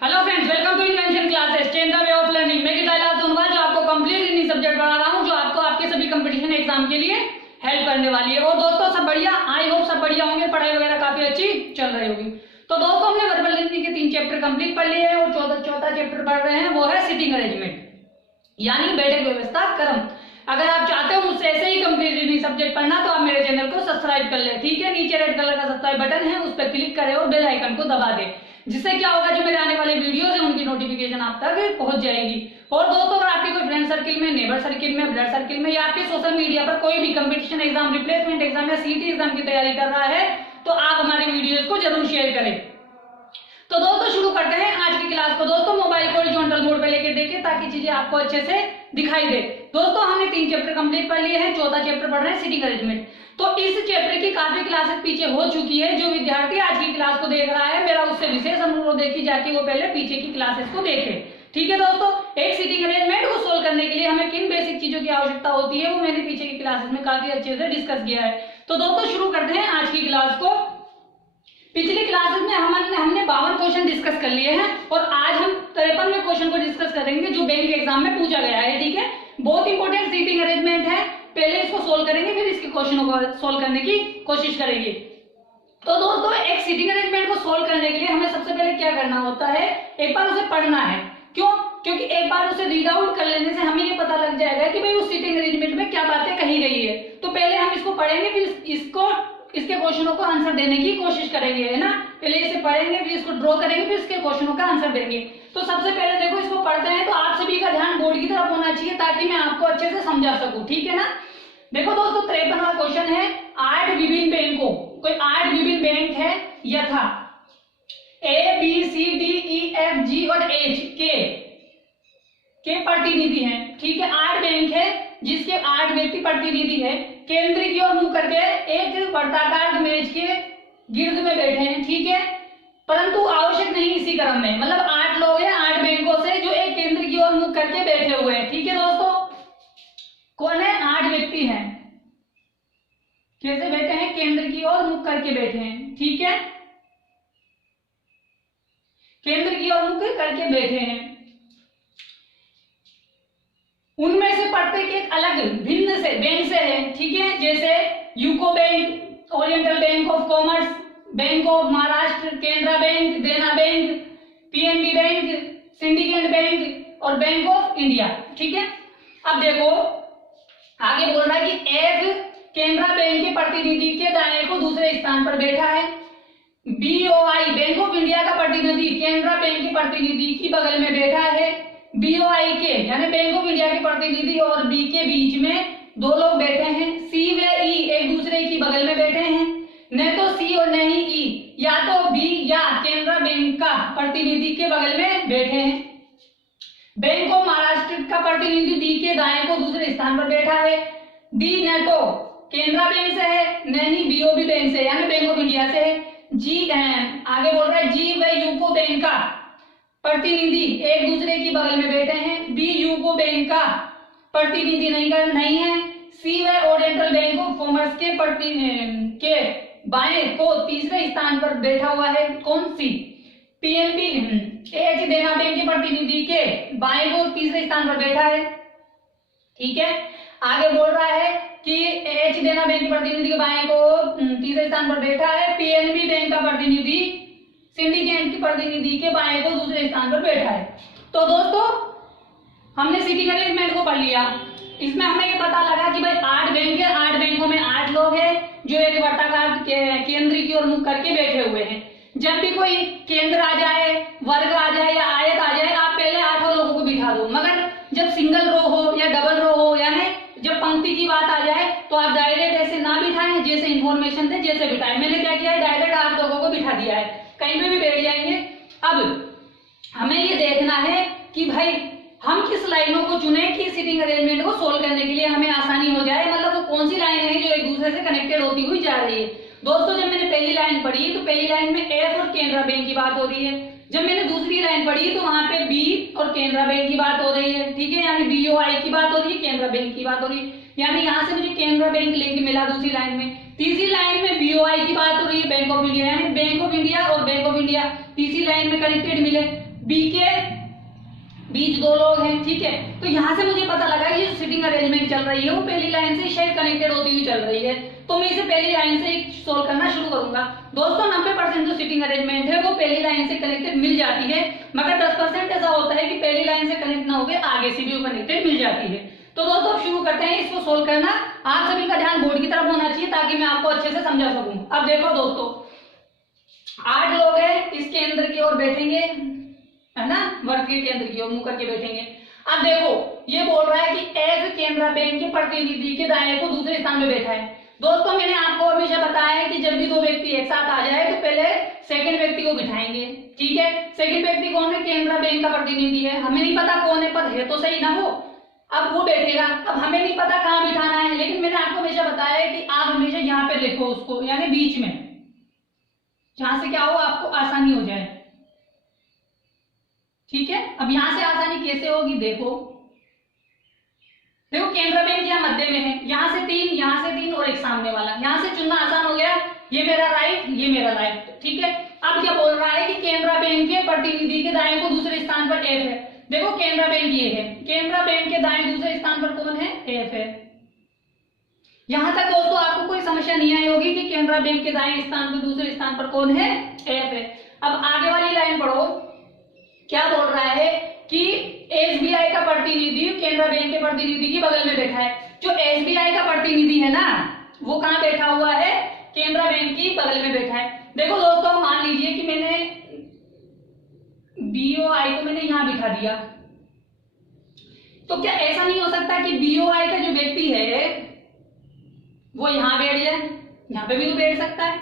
Hello friends, welcome to invention classes change the way of learning. मैं गीता सोनवाल जो आपको complete Hindi subject पढ़ा रहा हूं, जो आपको आपके सभी कंपटीशन एग्जाम के लिए हेल्प करने वाली है। और दोस्तों सब बढ़िया, आई होप सब बढ़िया होंगे, पढ़ाई वगैरह काफी अच्छी चल रही होगी। तो दोस्तों हमने वर्बल लिसनिंग के 3 चैप्टर कंप्लीट पढ़ लिए हैं और चौथा चैप्टर पढ़ रहे हैं, वो है सिटिंग अरेंजमेंट यानी बैठक व्यवस्था क्रम। अगर आप चाहते हो मुझसे ऐसे ही कंप्लीट हिंदी सब्जेक्ट पढ़ना तो आप मेरे चैनल को सब्सक्राइब कर ले, ठीक है। नीचे रेड कलर का सब्सक्राइब बटन है, उस पर क्लिक करें और बेल आइकन को दबा दें, जिससे क्या होगा, जो मेरे आने वाले वीडियोस हैं उनकी नोटिफिकेशन आप तक पहुंच जाएगी। और दोस्तों अगर आपके कोई फ्रेंड सर्किल में, नेबर सर्किल में, ब्लड सर्किल में या आपके सोशल मीडिया पर कोई भी कंपटीशन एग्जाम, रिप्लेसमेंट एग्जाम या सीटी एग्जाम की तैयारी कर रहा है तो आप हमारे वीडियोस को जरूर शेयर करें। तो दोस्तों शुरू करते हैं आज की क्लास को। दोस्तों मोबाइल को हॉरिजॉन्टल मोड पे लेके देखें ताकि चीजें आपको अच्छे से दिखाई दे। दोस्तों हमने 3 चैप्टर कंप्लीट कर लिए हैं, चौथा चैप्टर पढ़ रहे हैं सिटिंग अरेंजमेंट। तो इस चैप्टर की काफी क्लासेस पीछे हो चुकी है। जो विद्यार्थी आज की क्लास को देख रहा है, मेरा उससे विशेष अनुरोध है कि जाके वो पहले पीछे की क्लासेस को देखे, ठीक है। दोस्तों एक सिटिंग अरेंजमेंट को सोल्व करने के लिए हमें किन बेसिक चीजों की आवश्यकता होती है वो मैंने पीछे की क्लासेस में काफी अच्छे से डिस्कस किया है। तो दोस्तों शुरू करते हैं आज की क्लास को। पिछली क्लासेस में हमने 52 क्वेश्चन डिस्कस कर लिए हैं और आज हम 53वें क्वेश्चन को डिस्कस करेंगे जो बैंक एग्जाम में पूछा गया है, ठीक है। बहुत इंपॉर्टेंट सिटिंग अरेंजमेंट है, पहले इसको सोल्व करेंगे फिर इसके क्वेश्चनों को सोल्व करने की कोशिश करेंगे। तो दोस्तों एक सिटिंग अरेंजमेंट को सोल्व करने के लिए हमें सबसे पहले क्या करना होता है, एक बार उसे पढ़ना है। क्यों? क्योंकि एक बार उसे रीड आउट कर लेने से हमें ये पता लग जाएगा कि भाई उस सिटिंग अरेंजमेंट में क्या बातें कही गई है। तो पहले हम इसको पढ़ेंगे फिर इसके क्वेश्चनों को आंसर देने की कोशिश करेंगे, है ना। पहले इसे पढ़ेंगे फिर इसको ड्रॉ करेंगे फिर इसके क्वेश्चनों का आंसर देंगे। तो सबसे पहले देखो इसको पढ़ते हैं तो आप सभी का ध्यान बोर्ड की तरफ होना चाहिए ताकि मैं आपको अच्छे से समझा सकूं, ठीक है ना। देखो दोस्तों 53वां क्वेश्चन है, 8 विभिन्न बैंकों, कोई 8 विभिन्न बैंक है यथा ABCDEFG और H के प्रतिनिधि हैं, ठीक है। 8 बैंक है जिसके 8 व्यक्ति प्रतिनिधि है। केंद्र की ओर मुंह करके एक वर्ताकार मेज के गिर्द में बैठे हैं, ठीक है। परंतु आवश्यक नहीं इसी क्रम में, मतलब 8 लोग हैं 8 बैंकों से जो एक केंद्र की ओर मुंह करके बैठे हुए हैं, ठीक है। दोस्तों कौन है? 8 व्यक्ति हैं। कैसे बैठे हैं? केंद्र की ओर मुख करके बैठे हैं, ठीक है। केंद्र की ओर मुख करके बैठे हैं। उनमें से प्रत्येक एक अलग भिन्न से बैंक से है, ठीक है। जैसे UCO bank, Oriental Bank of Commerce, bank of Maharashtra, Canara bank, Dena bank, PNB bank, Syndicate bank और बैंक ऑफ इंडिया, ठीक है। अब देखो आगे बोल रहा है कि एक केनरा बैंक के प्रतिनिधि के दाएं को दूसरे स्थान पर बैठा है। बीओआई बैंक ऑफ इंडिया का प्रतिनिधि केनरा बैंक के प्रतिनिधि की बगल में बैठा है। बीओआई के यानी बैंक ऑफ इंडिया के प्रतिनिधि और बी के बीच में 2 लोग बैठे हैं। सी व ई एक दूसरे की बगल में बैठे हैं। न तो सी और न ही ई, या तो बी या केनरा बैंक का प्रतिनिधि के बगल में बैठे हैं। बैंक ऑफ महाराष्ट्र का प्रतिनिधि डी के दाएं को दूसरे स्थान पर बैठा है। डी न तो केनरा बैंक से है न ही बीओबी बैंक से यानी बैंक ऑफ इंडिया से है। जी आगे बोल रहा है जी व यूको बैंक का प्रतिनिधि एक दूसरे की बगल में बैठे हैं। बी यूको बैंक का प्रतिनिधि नहीं है। सी व ओरिएंटल बैंक ऑफ कॉमर्स के बाएं को तीसरे स्थान पर बैठा हुआ है। कौन? सी। पीएनबी एच देना बैंक के प्रतिनिधि के बाएं को तीसरे स्थान पर बैठा है, ठीक है। आगे बोल रहा है कि एच देना बैंक के प्रतिनिधि के बाएं को तीसरे स्थान पर बैठा है। पीएनबी बैंक का प्रतिनिधि सिंडिकेट के प्रतिनिधि के बाएं को दूसरे स्थान पर बैठा है। तो दोस्तों हमने सिटिंग अरेंजमेंट को पढ़ लिया। इसमें हमें ये पता लगा कि भाई 8 बैंक है, 8 बैंकों में 8 लोग हैं जो एक वर्ताकार केंद्र की ओर मुख करके बैठे हुए हैं। जब भी कोई केंद्र आ जाए, वर्ग आ जाए या आयत आ जाए, आप पहले 8 लोगों को बिठा दो। मगर जब सिंगल रो हो या डबल रो हो, यानी जब पंक्ति की बात आ जाए तो आप डायरेक्ट ऐसे ना बिठाएं, जैसे इंफॉर्मेशन दे जैसे बिठाएं। मैंने क्या किया है, डायरेक्ट 8 लोगों को बिठा दिया है, कहीं पे भी बैठ जाएंगे। अब हमें ये देखना है कि भाई हम किस लाइनों को चुने कि सिटिंग अरेंजमेंट को सोल्व करने के लिए हमें आसानी हो जाए, मतलब वो कौन सी लाइन है जो एक दूसरे से कनेक्टेड होती हुई जा रही है। दोस्तों जब मैंने पहली लाइन पढ़ी तो पहली लाइन में एफ और केनरा बैंक की बात हो रही है। जब मैंने दूसरी लाइन पढ़ी तो वहां पे बी और केनरा बैंक की बात हो रही है, ठीक है। यानी बीओआई की बात हो रही है, केनरा बैंक की बात हो रही है, यानी यहाँ से मुझे केनरा बैंक लिंक मिला दूसरी लाइन में। तीसरी लाइन में बीओआई की बात हो रही है, बैंक ऑफ इंडिया, यानी बैंक ऑफ इंडिया और बैंक ऑफ इंडिया तीसरी लाइन में कनेक्टेड मिले। बी के बीच दो लोग हैं, ठीक है। तो यहाँ से मुझे पता लगा कि जो सिटिंग अरेंजमेंट चल रही है वो पहली लाइन से शायद कनेक्टेड होती हुई चल रही है, तो मैं इसे पहली लाइन से सोल्व करना शुरू करूंगा। दोस्तों 90% जो सिटिंग अरेंजमेंट है वो पहली लाइन से कनेक्टेड मिल जाती है, मगर 10% ऐसा होता है कि पहली लाइन से कनेक्ट ना होकर आगे से भी कनेक्टेड मिल जाती है। तो दोस्तों शुरू करते हैं इसको सोल्व करना। आप सभी का ध्यान बोर्ड की तरफ होना चाहिए ताकि मैं आपको अच्छे से समझा सकूं। अब देखो दोस्तों 8 लोग हैं, इस केंद्र की ओर बैठेंगे, है ना, वर्ग के केंद्र की ओर मुंह करके बैठेंगे। अब देखो ये बोल रहा है कि एफ केनरा बैंक के प्रतिनिधि के दाएं को दूसरे स्थान में बैठा है। दोस्तों मैंने आपको हमेशा बताया है कि जब भी दो व्यक्ति एक साथ आ जाए तो पहले सेकंड व्यक्ति को बिठाएंगे, ठीक है। सेकंड व्यक्ति कौन है? केनरा बैंक का प्रतिनिधि है। हमें नहीं पता कौन है, पद है तो सही ना वो। अब वो बैठेगा, अब हमें नहीं पता कहाँ बिठाना है, लेकिन मैंने आपको हमेशा बताया है कि आप हमेशा यहाँ पे लिखो उसको, यानी बीच में, जहां से क्या हो आपको आसानी हो जाए, ठीक है। अब यहां से आसानी कैसे होगी? देखो केंद्र बैंक यहाँ मध्य में है, यहाँ से 3, यहाँ से 3 और एक सामने वाला, यहाँ से चुनना आसान हो गया। ये मेरा राइट, ये मेरा लेफ्ट, ठीक है। अब क्या बोल रहा है कि केनरा बैंक के प्रतिनिधि के दाएं को दूसरे स्थान पर एफ है। देखो केनरा बैंक ये है, केनरा बैंक के दाएं दूसरे स्थान पर कौन है? एफ है। यहां तक दोस्तों आपको कोई समस्या नहीं आई होगी कि केनरा बैंक के दाएं स्थान पर दूसरे स्थान पर कौन है? एफ है। अब आगे वाली लाइन पढ़ो, क्या बोल रहा है कि एसबीआई का प्रतिनिधि केनरा बैंक के प्रतिनिधि की बगल में बैठा है। जो एसबीआई का प्रतिनिधि है ना वो कहाँ बैठा हुआ है? केनरा बैंक की बगल में बैठा है। देखो दोस्तों मान लीजिए कि मैंने बीओआई को मैंने यहां बिठा दिया, तो क्या ऐसा नहीं हो सकता कि बीओआई का जो व्यक्ति है वो यहां बैठ जाए? यहां पे भी तो बैठ सकता है,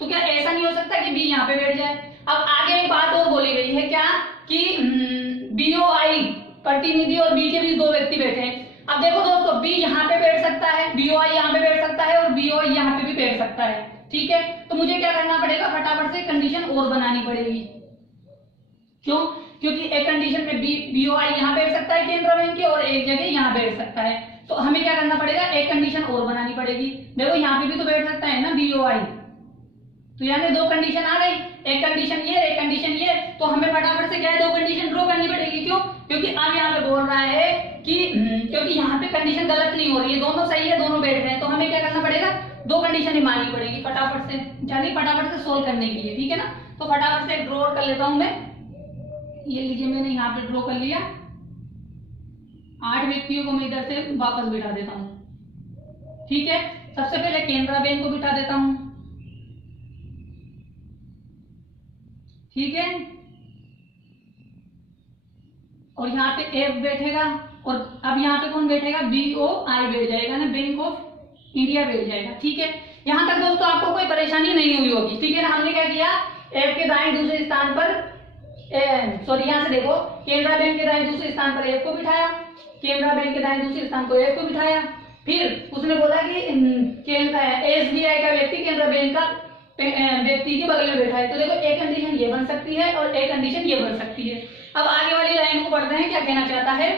तो क्या ऐसा नहीं हो सकता कि बी यहां पे बैठ जाए? अब आगे एक बात और बोली गई है, क्या कि बीओआई प्रतिनिधि और बी के बीच दो व्यक्ति बैठे हैं। अब देखो दोस्तों बी यहाँ पे बैठ सकता है, बीओआई यहाँ पे बैठ सकता है और बीओआई यहाँ पे भी बैठ सकता है, ठीक है। तो मुझे क्या करना पड़ेगा? फटाफट से कंडीशन और बनानी पड़ेगी। क्यों? क्योंकि एक कंडीशन में बीओआई यहाँ बैठ सकता है केंद्र बैंक के, और एक जगह यहाँ बैठ सकता है, तो हमें क्या करना पड़ेगा? एक कंडीशन और बनानी पड़ेगी। देखो यहाँ पे भी तो बैठ सकता है ना बीओआई, तो यानी दो कंडीशन आ गई, एक कंडीशन ये, एक कंडीशन ये, तो हमें फटाफट से क्या है? दो कंडीशन ड्रॉ करनी पड़ेगी। क्यों? क्योंकि अब यहाँ पे बोल रहा है कि क्योंकि यहाँ पे कंडीशन गलत नहीं हो रही है, दोनों सही है, दोनों बैठ रहे हैं, तो हमें क्या करना पड़ेगा? दो कंडीशन ही माननी पड़ेगी फटाफट से, यानी फटाफट से सोल्व करने के लिए, ठीक है ना। तो फटाफट से ड्रॉ कर लेता हूं मैं। ये लीजिए मैंने यहाँ पे ड्रॉ कर लिया। 8 व्यक्तियों को मैं इधर से वापस बिठा देता हूँ, ठीक है। सबसे पहले केनरा बैंक को बिठा देता हूँ, ठीक है, और यहाँ पे एफ बैठेगा, और अब यहाँ पे कौन बैठेगा? बीओआई बैठ जाएगा ना, बैंक ऑफ इंडिया बैठ जाएगा, ठीक है। यहाँ तक दोस्तों आपको कोई परेशानी नहीं हुई होगी, ठीक है ना। हमने क्या किया? एफ के दाएं दूसरे स्थान पर सॉरी यहाँ से देखो, केनरा बैंक के दाएं दूसरे स्थान पर एफ को बिठाया, केनरा बैंक के दाएं दूसरे स्थान पर एफ को बिठाया। फिर उसने बोला कि एसबीआई का व्यक्ति केनरा बैंक का व्यक्ति के बगल में बैठा है, तो देखो एक कंडीशन ये बन सकती है और एक कंडीशन ये बन सकती है। अब आगे वाली लाइन को पढ़ते हैं, क्या कहना चाहता है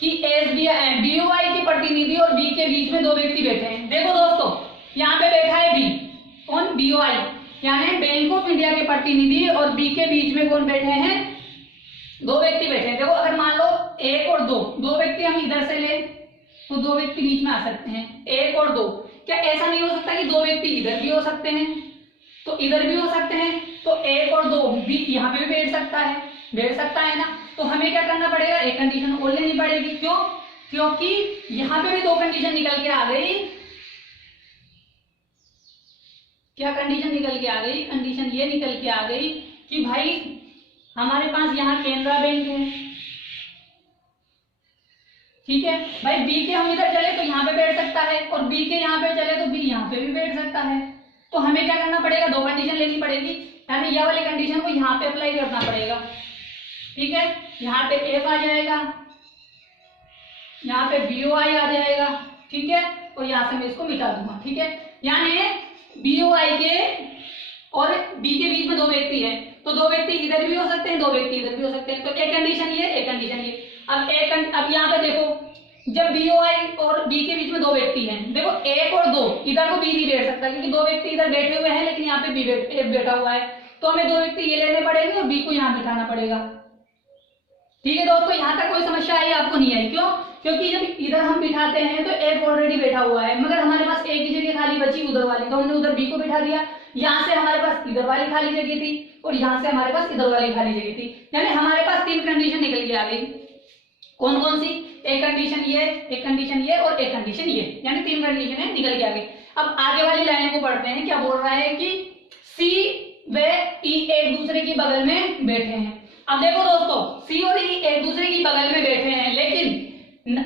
कि एसबीआई बीओआई के प्रतिनिधि और बी के बीच में दो व्यक्ति बैठे हैं। देखो दोस्तों यहाँ पे बैठा है बी, कौन? बीओआई, यानी बैंक ऑफ इंडिया के प्रतिनिधि, और बी के बीच में कौन बैठे हैं? दो व्यक्ति बैठे हैं। देखो अगर मान लो 1 और 2, दो व्यक्ति हम इधर से ले तो दो व्यक्ति बीच में आ सकते हैं, 1 और 2। क्या ऐसा नहीं हो सकता कि दो व्यक्ति इधर भी हो सकते हैं तो इधर भी हो सकते हैं? तो 1 और 2 भी यहाँ पे भी बैठ सकता है, बैठ सकता है ना। तो हमें क्या करना पड़ेगा? एक कंडीशन और लेनी पड़ेगी। क्यों? क्योंकि यहाँ पे भी दो कंडीशन निकल के आ गई। क्या कंडीशन निकल के आ गई? कंडीशन ये निकल के आ गई कि भाई हमारे पास यहाँ केनरा बैंक है, ठीक है भाई। बी के हम इधर चले तो यहाँ पे बैठ सकता है, और बी के यहाँ पे चले तो बी यहाँ पे भी बैठ सकता है। तो हमें क्या करना पड़ेगा? दो कंडीशन लेनी पड़ेगी, यानी यह वाली कंडीशन को यहाँ पे अप्लाई करना पड़ेगा, ठीक है। यहाँ पे एफ आ जाएगा, यहाँ पे बीओआई आ जाएगा, ठीक है, और यहाँ से मैं इसको मिटा दूंगा, ठीक है। यानी बीओआई के और बी के बीच में दो व्यक्ति हैं, तो दो व्यक्ति इधर भी हो सकते हैं, दो व्यक्ति इधर भी हो सकते हैं। तो एक कंडीशन ये, एक कंडीशन ये। अब यहाँ पे देखो जब बीओआई और बी के बीच में दो व्यक्ति हैं, देखो 1 और 2, इधर को बी नहीं बैठ सकता क्योंकि दो व्यक्ति इधर बैठे हुए हैं, लेकिन यहाँ पे बी बैठा हुआ है। तो हमें 2 व्यक्ति ये लेने पड़ेंगे और बी को यहाँ बिठाना पड़ेगा। ठीक है दोस्तों, यहाँ तक कोई समस्या आई आपको? नहीं आई। क्यों? क्योंकि जब इधर हम बिठाते हैं तो एक ऑलरेडी बैठा हुआ है, मगर हमारे पास एक ही जगह खाली बची उधर वाली, तो हमने उधर बी को बिठा दिया। यहाँ से हमारे पास इधर वाली खाली जगह थी और यहाँ से हमारे पास इधर वाली खाली जगह थी, यानी हमारे पास 3 कंडीशन निकल के आ गई। कौन कौन सी? एक कंडीशन ये, एक कंडीशन ये और एक कंडीशन ये, यानी 3 कंडीशन है निकल के आ गई। अब आगे वाली लाइन को पढ़ते हैं। क्या बोल रहा है कि सी व ई एक दूसरे के बगल में बैठे हैं। अब देखो दोस्तों, सी और ई एक दूसरे की बगल में बैठे हैं, लेकिन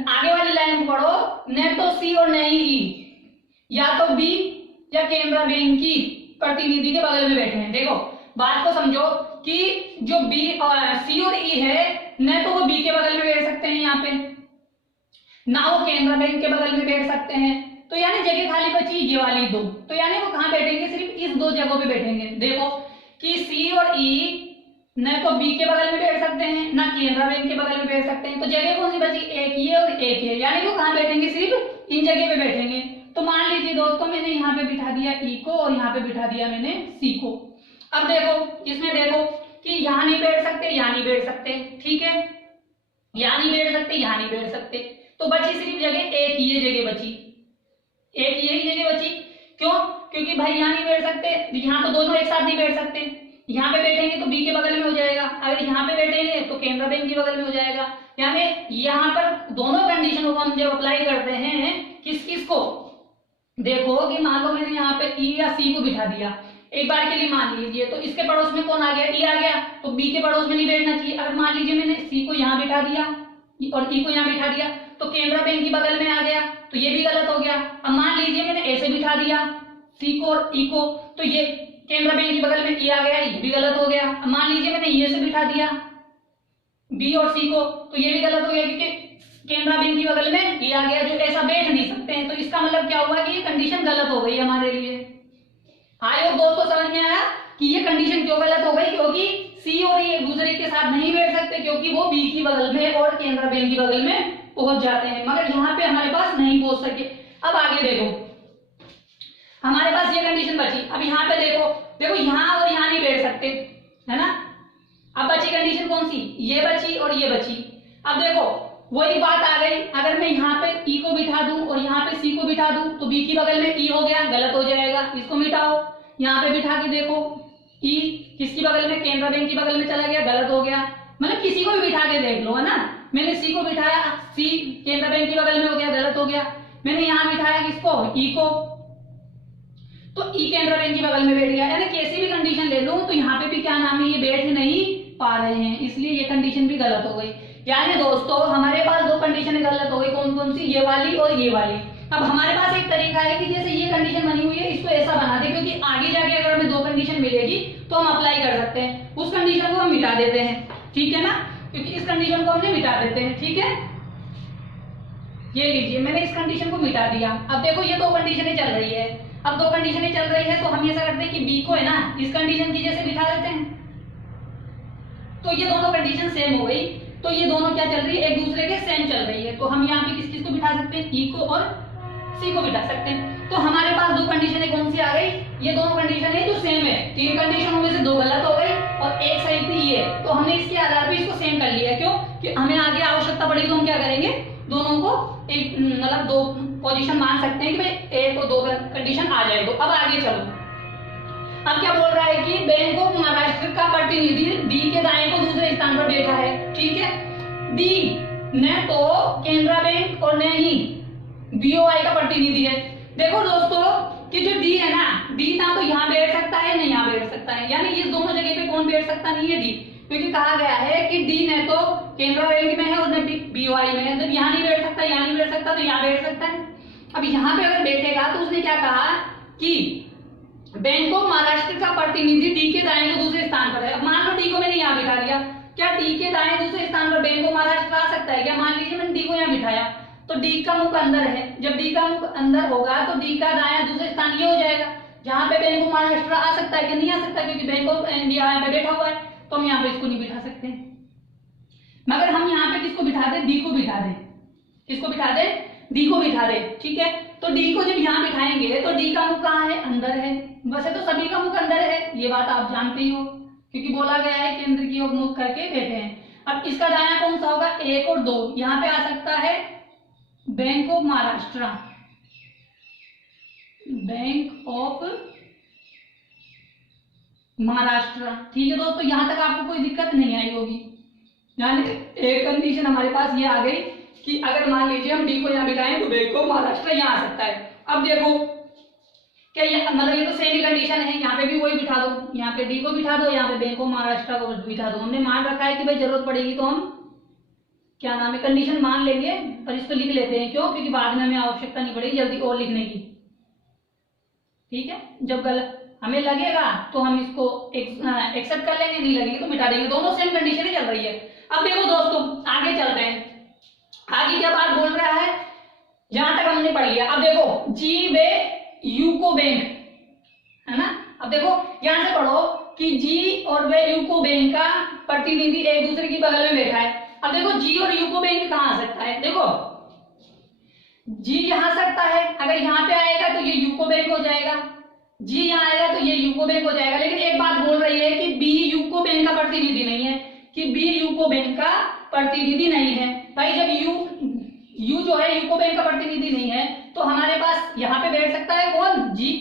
आगे वाली लाइन को पढ़ो, न तो सी और न ही ई, या तो बी या केनरा बैंक की प्रतिनिधि के बगल में बैठे हैं। देखो बात को समझो कि जो बी और सी और ई है, न तो वो बी के बगल में बैठ सकते हैं यहाँ पे, ना वो केनरा बैंक के बगल में बैठ सकते हैं, तो यानी जगह खाली बची ये वाली 2, तो यानी वो कहाँ बैठेंगे? सिर्फ इस 2 जगहों पे बैठेंगे। देखो कि सी और ई न तो बी के बगल में बैठ सकते हैं, ना केनरा बैंक के बगल में बैठ सकते हैं, तो जगह कौन सी बची? एक ये और एक ये, यानी वो कहाँ बैठेंगे? सिर्फ इन जगह पे बैठेंगे। तो मान लीजिए दोस्तों, मैंने यहाँ पे बिठा दिया ई को और यहाँ पे बिठा दिया मैंने सी को। अब देखो इसमें देखो कि यहाँ नहीं बैठ सकते, यहाँ नहीं बैठ सकते, ठीक है, यहाँ नहीं बैठ सकते, यहाँ नहीं बैठ सकते, तो बची सिर्फ जगह एक ये जगह बची, एक यही जगह बची। क्यों? क्योंकि भाई यहाँ नहीं बैठ सकते, यहाँ तो दोनों एक साथ नहीं बैठ सकते। यहाँ पे बैठेंगे तो बी के बगल में हो जाएगा, अगर यहाँ पे बैठेंगे तो केनरा बैंक के बगल में हो जाएगा। यानी यहाँ पर दोनों कंडीशनों को हम जब अप्लाई करते हैं, किस किस को? देखो कि मान लो मैंने यहाँ पे ई या सी को बिठा दिया, एक बार के लिए मान लीजिए, तो इसके पड़ोस में कौन आ गया? ई आ गया, तो बी के पड़ोस में नहीं बैठना चाहिए। अगर मान लीजिए मैंने सी को यहाँ बिठा दिया और ई को यहाँ बिठा दिया, तो केनरा बैंक की बगल में आ गया, तो ये भी गलत हो गया। अब मान लीजिए मैंने ऐसे बिठा दिया सी को और ई को, तो ये केनरा बैंक की बगल में ई आ गया, ये भी गलत हो गया। अब मान लीजिए मैंने ये से बिठा दिया बी और सी को, तो ये भी गलत हो गया, क्योंकि केनरा बैंक की बगल में ई आ गया, जो ऐसा बैठ नहीं सकते हैं। तो इसका मतलब क्या हुआ कि ये कंडीशन गलत हो गई हमारे लिए। आई होप दोस्तों समझ में आया कि ये कंडीशन क्यों गलत हो गई? क्योंकि सी और ई एक दूसरे के साथ नहीं बैठ सकते, क्योंकि वो बी की बगल में और केनरा बैंक की बगल में पहुंच जाते हैं, मगर यहाँ पे हमारे पास नहीं पहुंच सके। अब आगे देखो, हमारे पास ये कंडीशन बची। अब यहाँ पे देखो, देखो यहाँ और यहाँ नहीं बैठ सकते, है ना। अब बची कंडीशन कौन सी? ये बची और ये बची। अब देखो वही बात आ गई, अगर मैं यहाँ पे ई को बिठा दूं और यहाँ पे सी को बिठा दूं, तो बी की बगल में ई हो गया, गलत हो जाएगा, इसको मिटाओ। यहाँ पे बिठा के देखो, ई किसकी बगल में? केनरा बैंक की बगल में चला गया, गलत हो गया। मतलब किसी को भी बिठा के देख लो, है ना। मैंने सी को बिठाया, सी केनरा बैंक की बगल में हो गया, गलत हो गया। मैंने यहाँ बिठाया किसको? ई को, तो ई केनरा बैंक की बगल में बैठ गया। यानी कैसी भी कंडीशन ले लूं तो यहाँ पे भी क्या नाम है, ये बैठ नहीं पा रहे हैं, इसलिए ये कंडीशन भी गलत हो गई। यानी दोस्तों हमारे पास 2 कंडीशन गलत हो गई। कौन कौन सी? ये वाली और ये वाली। अब हमारे पास एक तरीका है कि जैसे ये कंडीशन बनी हुई है, इसको ऐसा बना दे, क्योंकि आगे जाके अगर हमें 2 कंडीशन मिलेगी तो हम अप्लाई कर सकते हैं। उस कंडीशन को हम मिटा देते हैं, ठीक है ना, क्योंकि इस कंडीशन को हमने मिटा देते हैं, ठीक है। ये लीजिए, मैंने इस कंडीशन को मिटा दिया। अब देखो ये 2 कंडीशनें चल रही है। अब 2 कंडीशनें चल रही है तो हम ऐसा करते हैं कि बी को है ना इस कंडीशन की जैसे बिठा देते हैं, तो ये दोनों कंडीशन सेम हो गई। तो ये दोनों क्या चल रही है? एक दूसरे के सेम चल रही है। तो हम यहाँ पे किस किस को बिठा सकते हैं? ई को और सी को बिठा सकते हैं। तो हमारे पास 2 कंडीशनें कौन सी आ गई? ये दोनों कंडीशन है जो सेम है। 3 कंडीशनों में से 2 गलत हो गई और एक सही थी ये, तो हमने इसके आधार पर इसको सेम कर लिया। क्यों? कि हमें आगे आवश्यकता पड़ी तो हम क्या करेंगे, दोनों को एक मतलब 2 पोजीशन मान सकते हैं कि भाई एक और 2 कंडीशन आ जाए। तो अब आगे चलो, अब क्या बोल रहा है कि बैंक ऑफ महाराष्ट्र का प्रतिनिधि डी के दाएं को दूसरे स्थान पर बैठा है, ठीक है। डी न तो केनरा बैंक और न ही बीओआई का प्रतिनिधि है। देखो दोस्तों कि जो डी है ना, डी ना तो यहाँ बैठ सकता है ना यहाँ बैठ सकता है, यानी इस दोनों जगह पे कौन बैठ सकता नहीं है? डी, क्योंकि कहा गया है कि डी न तो केनरा बैंक में है और न बीओआई में है। जब यहाँ नहीं बैठ सकता, यहाँ नहीं बैठ सकता, तो यहाँ बैठ सकता है। अब यहाँ पे अगर बैठेगा तो उसने क्या कहा कि बैंक ऑफ महाराष्ट्र का प्रतिनिधि डी के दाएं को दूसरे स्थान पर है। अब मान लो डी को मैंने यहाँ बिठा दिया, क्या डी के दाएं दूसरे स्थान पर बैंक ऑफ महाराष्ट्र आ सकता है क्या? मान लीजिए मैंने डी को यहाँ बिठाया, तो डी का मुख अंदर है, जब डी का मुख अंदर होगा तो डी का दायां दूसरे स्थान ये हो जाएगा, जहाँ पे बैंक ऑफ महाराष्ट्र आ सकता है कि नहीं आ सकता, क्योंकि बैंक ऑफ इंडिया यहाँ पे बैठा हुआ है, तो हम यहाँ पे इसको नहीं बिठा सकते। मगर हम यहाँ पे किसको बिठा दे? डी को बिठा दे। किसको बिठा दे? डी को बिठा दे, ठीक है। तो डी को जब यहाँ बिठाएंगे तो डी का मुख कहाँ है? अंदर है, वैसे तो सभी का मुख अंदर है, ये बात आप जानते ही हो, क्योंकि बोला गया है केंद्र की ओर मुख करके बैठे हैं। अब इसका दायां कौन सा होगा, 1 और 2, यहाँ पे आ सकता है bank of Maharashtra, bank of Maharashtra. ठीक है दोस्तों, यहां तक आपको कोई दिक्कत नहीं आई होगी। यानी एक कंडीशन हमारे पास ये आ गई कि अगर मान लीजिए हम डी को यहाँ बिठाएं तो बैंक ऑफ महाराष्ट्र यहाँ आ सकता है। अब देखो क्या ये मतलब ये तो सेम ही कंडीशन है, यहाँ पे भी वही बिठा दो, यहाँ पे डी को बिठा दो, यहाँ पे बैंक ऑफ महाराष्ट्र को बिठा दो। हमने मान रखा है कि भाई जरूरत पड़ेगी तो हम क्या नाम है कंडीशन मान लेंगे, पर इसको लिख लेते हैं। क्यों, क्योंकि बाद में हमें आवश्यकता नहीं पड़ेगी जल्दी और लिखने की। ठीक है, जब गलत हमें लगेगा तो हम इसको एक्सेप्ट कर लेंगे, नहीं लगेगी तो मिटा देंगे, दोनों सेम कंडीशन ही चल रही है। अब देखो दोस्तों आगे चलते हैं, आगे क्या बात बोल रहा है, यहां तक हमने पढ़ लिया। अब देखो जी वे यूको बैंक है ना। अब देखो यहां से पढ़ो कि जी और वे यूको बैंक का प्रतिनिधि एक दूसरे की बगल में बैठा है। अब देखो जी और यूको बैंक कहां आ सकता है, देखो जी यहां आ सकता है, अगर यहाँ पे आएगा तो ये यूको बैंक हो जाएगा, जी यहाँ आएगा तो ये यूको बैंक हो जाएगा। लेकिन एक बात बोल रही है कि बी यूको बैंक का प्रतिनिधि नहीं है, कि बी यूको बैंक का प्रतिनिधि नहीं है। भाई जब यू जो है यूको बैंक का प्रतिनिधि नहीं है तो हमारे पास यहाँ पे बैठ सकता है कौन, जी,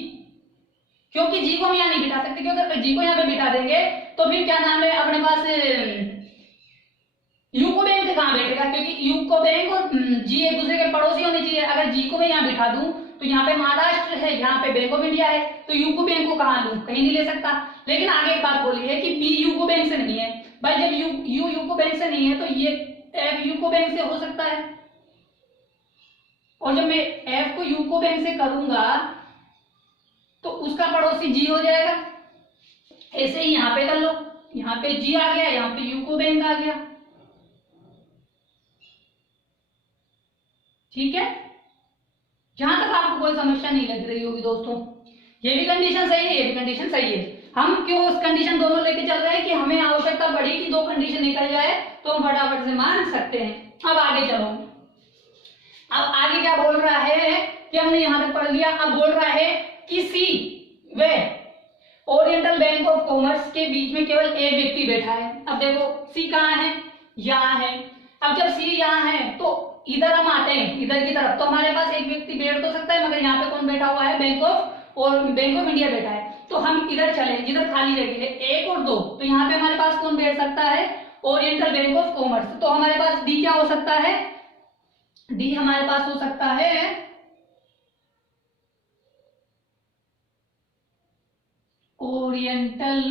क्योंकि जी को हम यहाँ नहीं बिठा सकते, क्योंकि अगर जी को यहाँ पे बिठा देंगे तो फिर क्या नाम है अपने पास यूको बैंक कहाँ बैठेगा, क्योंकि यूको बैंक और जी एक दूसरे के पड़ोसी होने चाहिए। अगर जी को मैं यहाँ बिठा दूं तो यहाँ पे महाराष्ट्र है, यहाँ पे बैंक ऑफ इंडिया है, तो यूको बैंक को कहाँ लूं, कहीं नहीं ले सकता। लेकिन आगे एक बात बोली है कि बी यूको बैंक से नहीं है। भाई जब यू यूको बैंक से नहीं है तो ये एफ यूको बैंक से हो सकता है, और जब मैं एफ को यूको बैंक से करूंगा तो उसका पड़ोसी जी हो जाएगा। ऐसे ही यहां पे कर लो, यहाँ पे जी आ गया, यहाँ पे यूको बैंक आ गया। ठीक है, जहां तक आपको कोई समस्या नहीं लग रही होगी दोस्तों, ये भी कंडीशन सही है, ये भी कंडीशन सही है। हम क्यों उस कंडीशन दोनों लेके चल रहे हैं कि हमें आवश्यकता पड़ी कि दो कंडीशन निकल जाए तो हम फटाफट से मान सकते हैं। अब आगे चलो, अब आगे क्या बोल रहा है कि हमने यहां तक पढ़ लिया। अब बोल रहा है कि सी वे ओरिएंटल बैंक ऑफ कॉमर्स के बीच में केवल एक व्यक्ति बैठा है। अब देखो सी कहाँ है, यहाँ है। अब जब सी यहाँ है तो इधर हम आते हैं इधर की तरफ, तो हमारे पास एक व्यक्ति बैठ तो सकता है, मगर यहाँ पे कौन बैठा हुआ है, बैंक ऑफ इंडिया बैठा है। तो हम इधर चले जिधर खाली जगह है 1 और 2, तो यहाँ पे हमारे पास कौन बैठ सकता है, ओरिएंटल बैंक ऑफ कॉमर्स। तो हमारे पास डी क्या हो सकता है, डी हमारे पास हो सकता है ओरिएंटल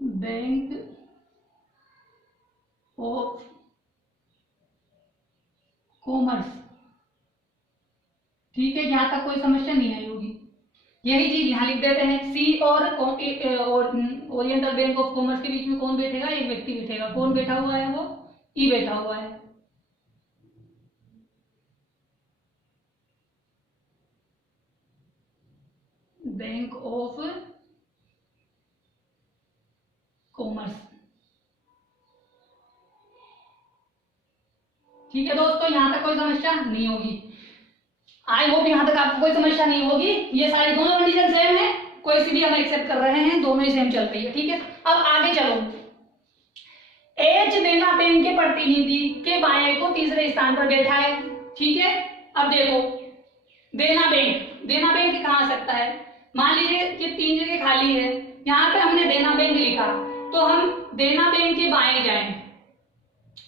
बैंक ऑफ कॉमर्स। ठीक है, यहां तक कोई समस्या नहीं आई होगी। यही चीज यहां लिख देते हैं, सी और ओरिएंटल बैंक ऑफ कॉमर्स के बीच में कौन बैठेगा, एक व्यक्ति बैठेगा। कौन बैठा हुआ है, वो ई बैठा हुआ है। Bank of commerce. ठीक है दोस्तों, यहां तक कोई समस्या नहीं होगी। आई होप यहां तक आपको कोई समस्या नहीं होगी। ये सारी दोनों कंडीशन सेम है, कोई सी भी हम एक्सेप्ट कर रहे हैं, दोनों ही सेम चल रही है। ठीक है, अब आगे चलो। एच देना बैंक के प्रतिनिधि के बाएं को तीसरे स्थान पर बैठा है। ठीक है, अब देखो देना बैंक कहाँ आ सकता है, मान लीजिए कि 3 जगह खाली है, यहाँ पे हमने देना बैंक लिखा, तो हम देना बैंक के बाएं जाएं।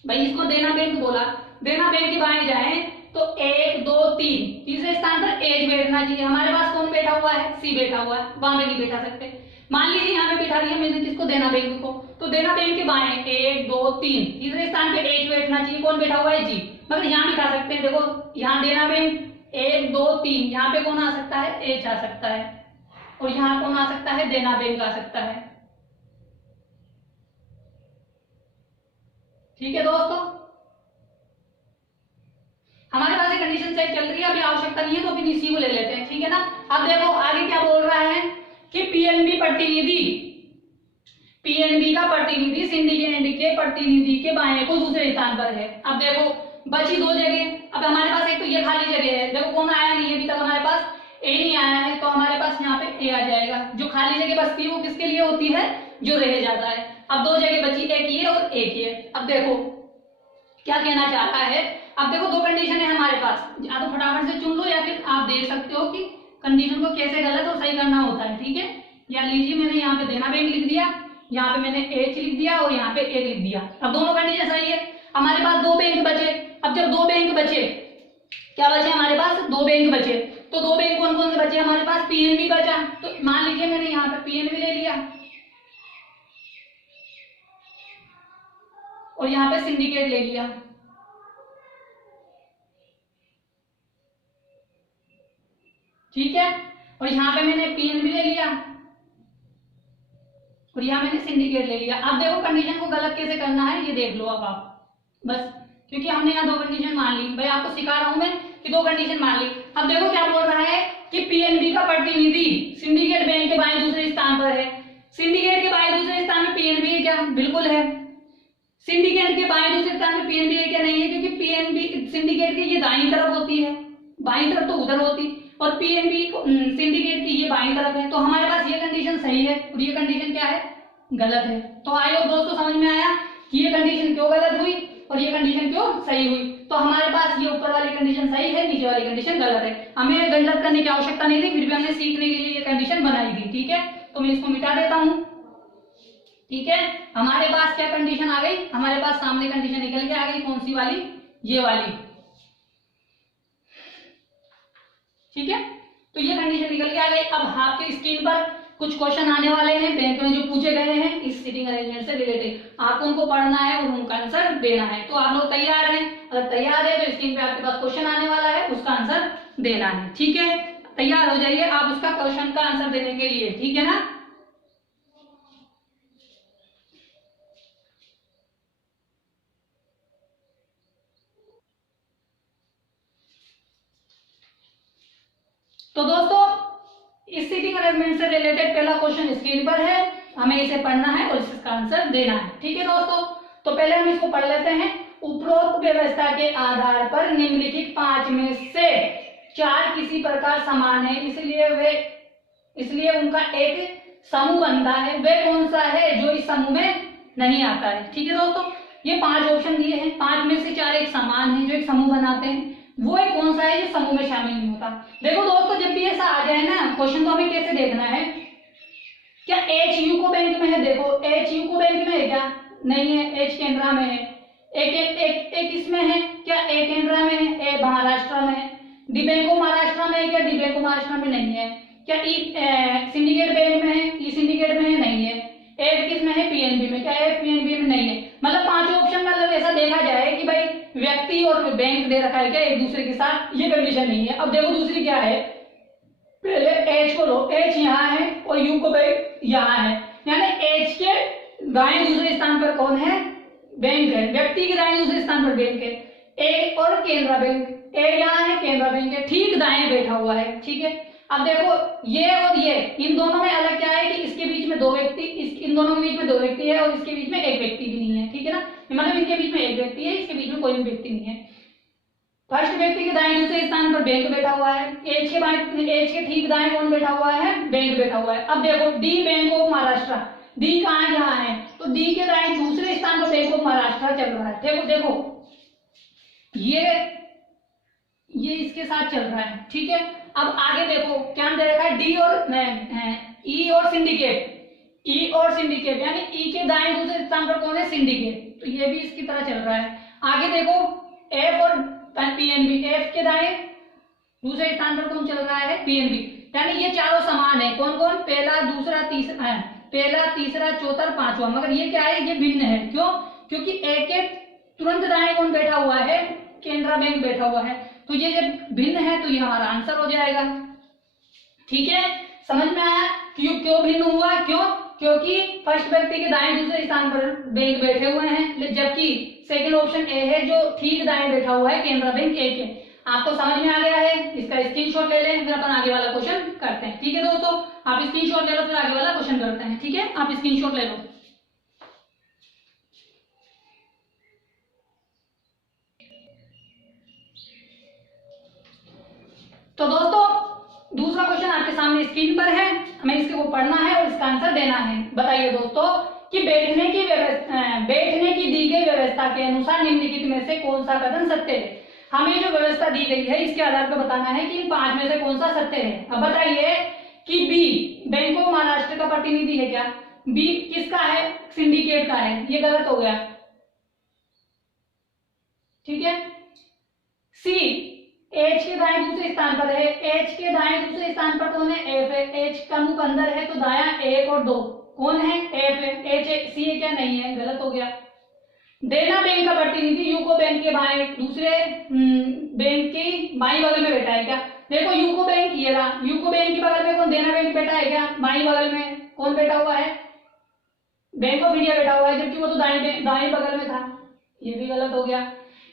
भाई इसको देना बैंक बोला, देना बैंक के बाएं जाएं तो 1 2 3 तीसरे स्थान पर एच बैठना चाहिए। हमारे पास कौन बैठा हुआ है, सी बैठा हुआ है, वहां पे नहीं बैठा सकते। मान लीजिए यहाँ पे बिठा दिया मैंने किसको, देना बैंक को, तो देना बैंक के बाएं 1 2 3 तीसरे स्थान पे एच बैठना चाहिए। कौन बैठा हुआ है, जी, मगर यहाँ बिठा सकते हैं। देखो यहाँ देना बैंक 1 2 3, यहाँ पे कौन आ सकता है, एच आ सकता है, और यहाँ कौन आ सकता है, देना बैंक आ सकता है। ठीक है दोस्तों, हमारे पास ये कंडीशन सेट चल रही है, अभी आवश्यकता नहीं है तो फिर इसी को ले लेते हैं। ठीक है ना। अब देखो आगे क्या बोल रहा है कि पीएनबी का प्रतिनिधि सिंडिकेट के प्रतिनिधि के बाएं को दूसरे स्थान पर है। अब देखो बची दो जगह। अब हमारे पास एक तो ये खाली जगह है, देखो कौन आया नहीं है अभी तक हमारे पास, ए नहीं आया है, तो हमारे पास यहाँ पे ए आ जाएगा। जो खाली जगह बचती है वो किसके लिए होती है, जो रह जाता है। अब दो जगह बची, एक ये और एक ये। अब देखो क्या कहना चाहता है, अब देखो दो कंडीशन है हमारे पास, या तो फटाफट से चुन लो या फिर आप देख सकते हो कि कंडीशन को कैसे गलत और सही करना होता है, ठीक है। या लीजिए मैंने यहाँ पे देना बैंक लिख दिया, यहाँ पे मैंने एच लिख दिया और यहाँ पे ए लिख दिया। अब दोनों कंडीशन सही है, हमारे पास दो बैंक बचे। अब जब दो बैंक बचे, क्या बचे हमारे पास, दो बैंक बचे, तो दो बैंक कौन कौन से बचे हमारे पास, पीएनबी बचा। तो मान लीजिए मैंने यहाँ पे पीएनबी ले लिया और यहाँ पे सिंडिकेट ले लिया, ठीक है। और यहाँ पे मैंने पीएनबी ले लिया और यहाँ मैंने सिंडिकेट ले लिया। अब देखो कंडीशन को गलत कैसे करना है ये देख लो अब आप, बस क्योंकि हमने यहाँ दो कंडीशन मान ली, भाई आपको सिखा रहा हूं मैं कि दो कंडीशन मान ली। अब देखो क्या बोल रहा है कि पीएनबी का प्रतिनिधि सिंडिकेट बैंक के बाएं दूसरे स्थान पर है। सिंडिकेट के बाएं दूसरे स्थान में पीएनबी है क्या, बिल्कुल है। सिंडिकेट के बाएं दूसरे स्थान में पीएनबी है क्या, नहीं है, क्योंकि पीएनबी सिंडिकेट की ये दाईं तरफ होती है, बाईं तरफ तो उधर होती, और पीएनबी सिंडिकेट की ये बाईं तरफ है। तो हमारे पास ये कंडीशन सही है और ये कंडीशन क्या है, गलत है। तो आइए दोस्तों समझ में आया कि ये कंडीशन क्यों गलत हुई और ये कंडीशन क्यों सही हुई। तो हमारे पास ये ऊपर वाली कंडीशन सही है, नीचे वाली कंडीशन गलत है। हमें गलत करने की आवश्यकता नहीं थी, फिर भी हमने सीखने के लिए ये कंडीशन बनाई थी, ठीक है। तो मैं इसको मिटा देता हूं, ठीक है। हमारे पास क्या कंडीशन आ गई, हमारे पास सामने कंडीशन निकल के आ गई, कौन सी वाली, ये वाली, ठीक है। तो ये कंडीशन निकल के आ गई। अब आपके स्क्रीन पर कुछ क्वेश्चन आने वाले हैं बैंक में जो पूछे गए हैं इस सीटिंग अरेंजमेंट से रिलेटेड, आपको उनको पढ़ना है और उनका आंसर देना है। तो आप लोग तैयार हैं, अगर तैयार है तो स्क्रीन पे आपके पास क्वेश्चन आने वाला है, उसका आंसर देना है, ठीक है। तैयार हो जाइए आप उसका क्वेश्चन का आंसर देने के लिए, ठीक है ना। तो दोस्तों इस सीटिंग अरेंजमेंट से रिलेटेड पहला क्वेश्चन स्क्रीन पर है, हमें इसे पढ़ना है और इसका आंसर देना है, ठीक है दोस्तों। तो पहले हम इसको पढ़ लेते हैं। उपरोक्त व्यवस्था के आधार पर निम्नलिखित 5 में से 4 किसी प्रकार समान है, इसलिए उनका एक समूह बनता है। वे कौन सा है जो इस समूह में नहीं आता है, ठीक है दोस्तों। ये 5 ऑप्शन दिए हैं, 5 में से 4 एक समान है जो एक समूह बनाते हैं, वो एक कौन सा है जो समूह में शामिल नहीं होता। देखो दोस्तों जब भी ऐसा आ जाए ना क्वेश्चन, तो हमें कैसे देखना है, क्या एच यूको बैंक में है, देखो एच यूको बैंक में है क्या, नहीं है, एच केनरा में है। एक इसमें है क्या, ए केनरा में है, ए महाराष्ट्र में है। डी बैंक ऑफ महाराष्ट्र में है क्या, डी बैंक ऑफ महाराष्ट्र में नहीं है। क्या ई सिंडिकेट बैंक में है, ई सिंडिकेट में है, नहीं है। एफ किस में है, पीएनबी में, क्या एफ पीएनबी में नहीं है। मतलब 5 ऑप्शन मतलब ऐसा देखा जाए कि भाई व्यक्ति और बैंक दे रखा है क्या एक दूसरे के साथ, ये कंडीशन नहीं है। अब देखो दूसरी क्या है, पहले एच को लो, एच यहाँ है और यू को बैंक यहाँ है, यानी एच के दाएं दूसरे स्थान पर कौन है, बैंक है, व्यक्ति के दाएं दूसरे स्थान पर बैंक है। ए और केनरा बैंक, ए यहाँ है, केनरा बैंक है, ठीक दाएं बैठा हुआ है, ठीक है। अब देखो ये और ये, इन दोनों में अलग क्या है कि इसके बीच में 2 व्यक्ति, इन दोनों के बीच में 2 व्यक्ति है और इसके बीच में एक व्यक्ति भी नहीं है, ठीक है ना। मतलब इनके बीच में एक व्यक्ति है, इसके बीच में कोई भी व्यक्ति नहीं है। फर्स्ट व्यक्ति के दाएं दूसरे स्थान पर बैंक बैठा हुआ है, एच के ठीक दाएं कौन बैठा हुआ है, बैंक बैठा हुआ है। अब देखो D bank of Maharashtra, D कहाँ यहाँ है, तो डी के दाएं दूसरे स्थान पर बैंक ऑफ महाराष्ट्र चल रहा है। देखो ये इसके साथ चल रहा है, ठीक है। अब आगे देखो क्या दे रखा है, डी और ई और सिंडिकेट, ई और सिंडिकेट यानी ई के दाएं दूसरे स्थान पर कौन है, सिंडिकेट, तो ये भी इसकी तरह चल रहा है। आगे देखो एफ और पीएनबी, एफ के दाएं दूसरे स्थान पर कौन चल रहा है, पीएनबी, यानी ये चारों समान है। कौन कौन, पहला दूसरा तीसरा, पहला तीसरा चौथा पांचवा, मगर ये क्या है, ये भिन्न है। क्यों, क्योंकि ए के तुरंत दाएं कौन बैठा हुआ है, केनरा बैंक बैठा हुआ है, तो ये जब भिन्न है तो ये हमारा आंसर हो जाएगा, ठीक है। समझ में आया क्यों भिन्न हुआ, क्योंकि फर्स्ट व्यक्ति के दाएं दूसरे स्थान पर बैंक बैठे हुए हैं, जबकि सेकंड ऑप्शन ए है जो ठीक दाएं बैठा हुआ है, केनरा बैंक ए के। आपको समझ में आ गया है, इसका स्क्रीनशॉट ले लें, फिर अपन आगे वाला क्वेश्चन करते हैं, ठीक है दोस्तों। आप स्क्रीनशॉट ले लो, फिर आगे वाला क्वेश्चन करते हैं, ठीक है। आप स्क्रीनशॉट ले लो। तो दोस्तों दूसरा क्वेश्चन आपके सामने स्क्रीन पर है, हमें इसको पढ़ना है और इसका आंसर देना है। बताइए दोस्तों कि बैठने की दी गई व्यवस्था के अनुसार निम्नलिखित में से कौन सा कथन सत्य है। हमें जो व्यवस्था दी गई है इसके आधार पर बताना है कि इन 5 में से कौन सा सत्य है। अब बताइए कि बी बैंक ऑफ महाराष्ट्र का प्रतिनिधि है क्या? बी किसका है? सिंडिकेट का है, ये गलत हो गया। ठीक है। सी एच के दाएं दूसरे स्थान पर है, एच के दाएं दूसरे स्थान पर कौन है? एफ है। एच का मुख अंदर है तो दायां 1 और 2 कौन है? एफ है। एच है, सी है क्या? नहीं है, गलत हो गया। देना बैंक का प्रतिनिधि यूको बैंक के बाएं दूसरे बैंक की बाई बगल में बैठा है क्या? देखो यूको बैंक ये रहा, यूको बैंक के बगल में कौन? देना बैंक बैठा है क्या? बाई बगल में कौन बैठा हुआ है? बैंक ऑफ इंडिया बैठा हुआ है, जबकि वो तो दाएं बगल में था, ये भी गलत हो गया।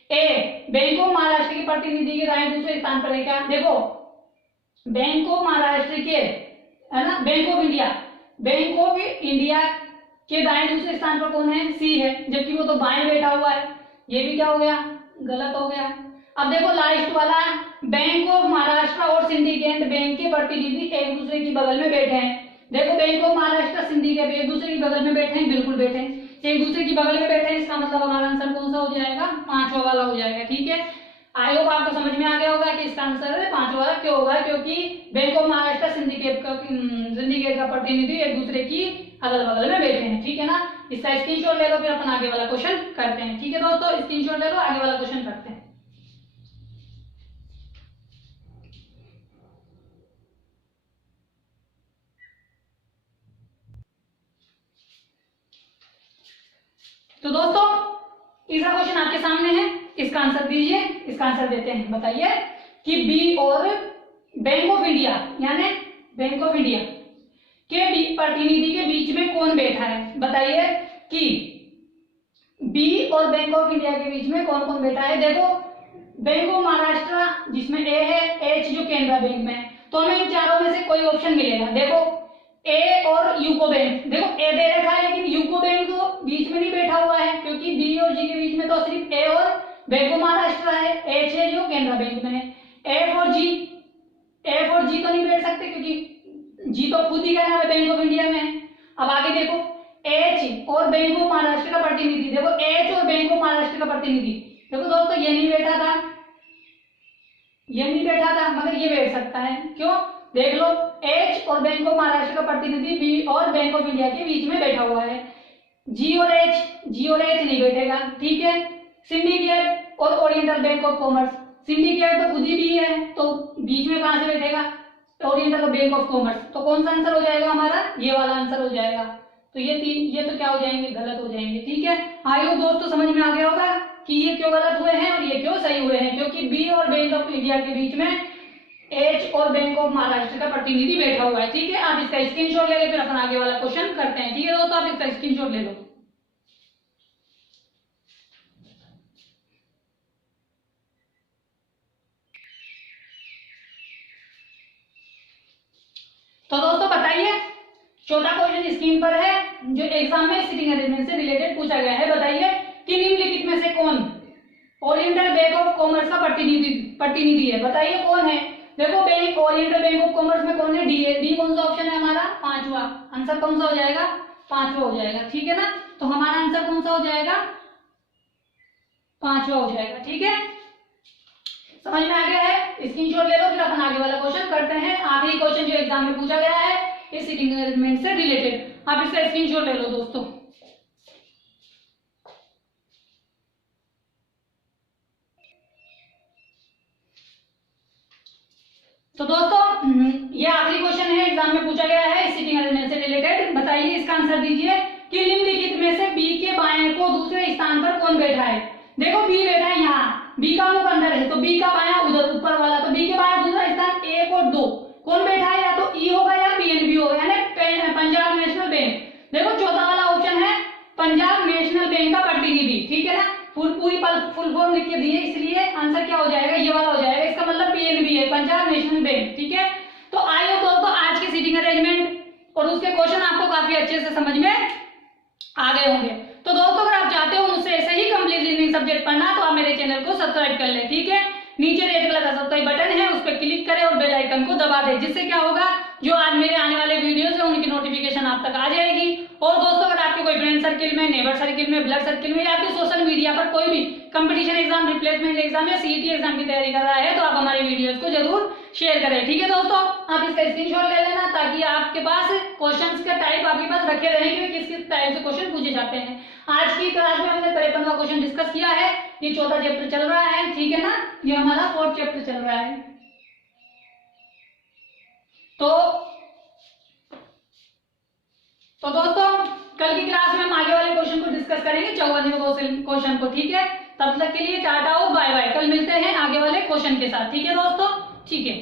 ए बैंक ऑफ महाराष्ट्र के प्रतिनिधि के दाएं दूसरे स्थान पर है क्या? देखो बैंक ऑफ महाराष्ट्र के है ना, बैंक ऑफ इंडिया के दाएं दूसरे स्थान पर कौन है? सी है, जबकि वो तो बाएं बैठा हुआ है, ये भी क्या हो गया? गलत हो गया। अब देखो लास्ट वाला, बैंक ऑफ महाराष्ट्र और सिंडिकेट बैंक के प्रतिनिधि एक दूसरे की बगल में बैठे हैं। देखो बैंक ऑफ महाराष्ट्र सिंडिकेट एक दूसरे की बगल में बैठे हैं, बिल्कुल बैठे हैं, एक दूसरे की बगल में बैठे हैं, इसका मतलब हमारा आंसर कौन सा हो जाएगा? 5वां वाला हो जाएगा। ठीक है, आई होप आपको समझ में आ गया होगा कि इसका आंसर 5वां वाला क्यों होगा, क्योंकि बैंक ऑफ महाराष्ट्र सिंडिकेट का प्रतिनिधि एक दूसरे की अगल बगल में बैठे हैं। ठीक है ना, इसका स्क्रीनशॉट ले लो, फिर अपन आगे वाला क्वेश्चन करते हैं। ठीक है दोस्तों, स्क्रीनशॉट ले लो, आगे वाला क्वेश्चन करते हैं। तो दोस्तों तीसरा क्वेश्चन आपके सामने है, इसका आंसर दीजिए, इसका आंसर देते हैं। बताइए कि बी और बैंक ऑफ इंडिया यानी बैंक ऑफ इंडिया के प्रतिनिधि के बीच में कौन बैठा है। बताइए कि बी और बैंक ऑफ इंडिया के बीच में कौन कौन बैठा है। देखो बैंक ऑफ महाराष्ट्र जिसमें ए है, एच जो केनरा बैंक में है, तो हमें इन चारों में से कोई ऑप्शन मिलेगा। देखो ए और यूको बैंक, देखो ए दे रखा है लेकिन यूको बैंक तो बीच में नहीं बैठा हुआ है, क्योंकि बी और जी के बीच में तो सिर्फ ए और बैंक ऑफ महाराष्ट्र है, एच है जो केनरा बैंक में है। एफ और जी तो नहीं बैठ सकते क्योंकि जी तो खुद ही कहना है बैंक ऑफ इंडिया में है। अब आगे देखो एच और बैंक ऑफ महाराष्ट्र का प्रतिनिधि, देखो एच और बैंक ऑफ महाराष्ट्र का प्रतिनिधि, देखो दोस्तों ये नहीं बैठा था, मगर ये बैठ सकता है। क्यों? देख लो एच और बैंक ऑफ महाराष्ट्र का प्रतिनिधि बी और बैंक ऑफ इंडिया के बीच में बैठा हुआ है। जी और एच नहीं बैठेगा। ठीक है, सिंडिकेट और oriental Bank of commerce, syndicate तो खुद ही बी है तो बीच में कहां से बैठेगा? ओरिएंटल बैंक ऑफ कॉमर्स, तो कौन सा आंसर हो जाएगा हमारा? ये वाला आंसर हो जाएगा। तो ये तो क्या हो जाएंगे? गलत हो जाएंगे। ठीक है, आई होप दोस्तों समझ में आ गया होगा कि ये क्यों गलत हुए हैं और ये क्यों सही हुए हैं, क्योंकि बी और बैंक ऑफ इंडिया के बीच में एच और बैंक ऑफ महाराष्ट्र का प्रतिनिधि बैठा हुआ है। ठीक है, आप इसका स्क्रीनशॉट ले ले, फिर अपन आगे वाला क्वेश्चन करते हैं। ठीक है दोस्तों, आप इसका स्क्रीनशॉट ले लो। तो दोस्तों बताइए, चौथा क्वेश्चन स्क्रीन पर है जो एग्जाम में सिटिंग अरेंजमेंट से रिलेटेड पूछा गया है। बताइए कि निम्नलिखित में से कौन ओरिएंटल बैंक ऑफ कॉमर्स का प्रतिनिधि है। बताइए कौन है? देखो bank Oriental Bank of commerce में कौन है? डी है। डी कौन सा ऑप्शन है हमारा? 5वां। आंसर कौन सा हो जाएगा? 5वां हो जाएगा। ठीक है ना, तो हमारा आंसर कौन सा हो जाएगा? 5वां हो जाएगा। ठीक है, समझ में आ गया है? स्क्रीनशॉट ले लो, फिर अपन आगे वाला क्वेश्चन करते हैं। आखिरी क्वेश्चन जो एग्जाम में पूछा गया है इस सिटिंग अरेंजमेंट से रिलेटेड, आप इसका स्क्रीनशॉट ले लो दोस्तों। तो दोस्तों ये आखिरी क्वेश्चन है, एग्जाम में पूछा गया है सिटिंग अरेंजमेंट से रिलेटेड। बताइए इसका आंसर दीजिए कि निम्नलिखित में से बी के बाएं को दूसरे स्थान पर कौन बैठा है। देखो बी बैठा है यहाँ, बी का मुख अंदर है तो बी का बायां उधर ऊपर वाला, तो बी के बायां दूसरा स्थान 1 और 2 कौन बैठा है? या तो ई होगा या पीएनबी होगा, यानी पंजाब नेशनल बैंक। देखो चौथा वाला ऑप्शन है पंजाब नेशनल बैंक का प्रतिनिधि। ठीक है ना, पूरी फुल फॉर्म लिख के दिए, इसलिए आंसर क्या हो जाएगा? ये वाला हो जाएगा। इसका मतलब पीएनबी है, पंजाब नेशनल बैंक। ठीक है, तो आई होप दोस्तों आज के सिटिंग अरेंजमेंट और उसके क्वेश्चन आपको काफी अच्छे से समझ में आ गए होंगे। तो दोस्तों अगर आप चाहते हो मुझसे ऐसे ही कंप्लीट रीजनिंग सब्जेक्ट पढ़ना तो आप मेरे चैनल को सब्सक्राइब कर लें। ठीक है, नीचे रेड कलर का सब्सक्राइब बटन है, उस पर क्लिक करें और बेल आइकन को दबा दें, जिससे क्या होगा, जो आज मेरे आने वाले वीडियोस है उनकी नोटिफिकेशन आप तक आ जाएगी। और दोस्तों, अगर आपके कोई फ्रेंड सर्किल में, नेबर सर्किल में, ब्लड सर्किल में या फिर सोशल मीडिया पर कोई भी कंपटीशन एग्जाम, रिप्लेसमेंट एग्जाम या सीईटी एग्जाम की तैयारी कर रहा है तो आप हमारे वीडियोस को जरूर शेयर करें। ठीक है दोस्तों, आप इसका स्क्रीनशॉट ले लेना ताकि आपके पास क्वेश्चंस का टाइप आपके पास रखे रहेंगे कि किस किस टाइप से क्वेश्चन पूछे जाते हैं। आज की क्लास में हमने 53वां क्वेश्चन डिस्कस किया है। ये चौथा चैप्टर चल रहा है, ठीक है ना, ये हमारा 4th चैप्टर चल रहा है। तो दोस्तों, कल की क्लास में हम आगे वाले क्वेश्चन को डिस्कस करेंगे, 54वें क्वेश्चन को। ठीक है, तब तक के लिए टाटा और बाय बाय। कल मिलते हैं आगे वाले क्वेश्चन के साथ। ठीक है दोस्तों, ठीक है।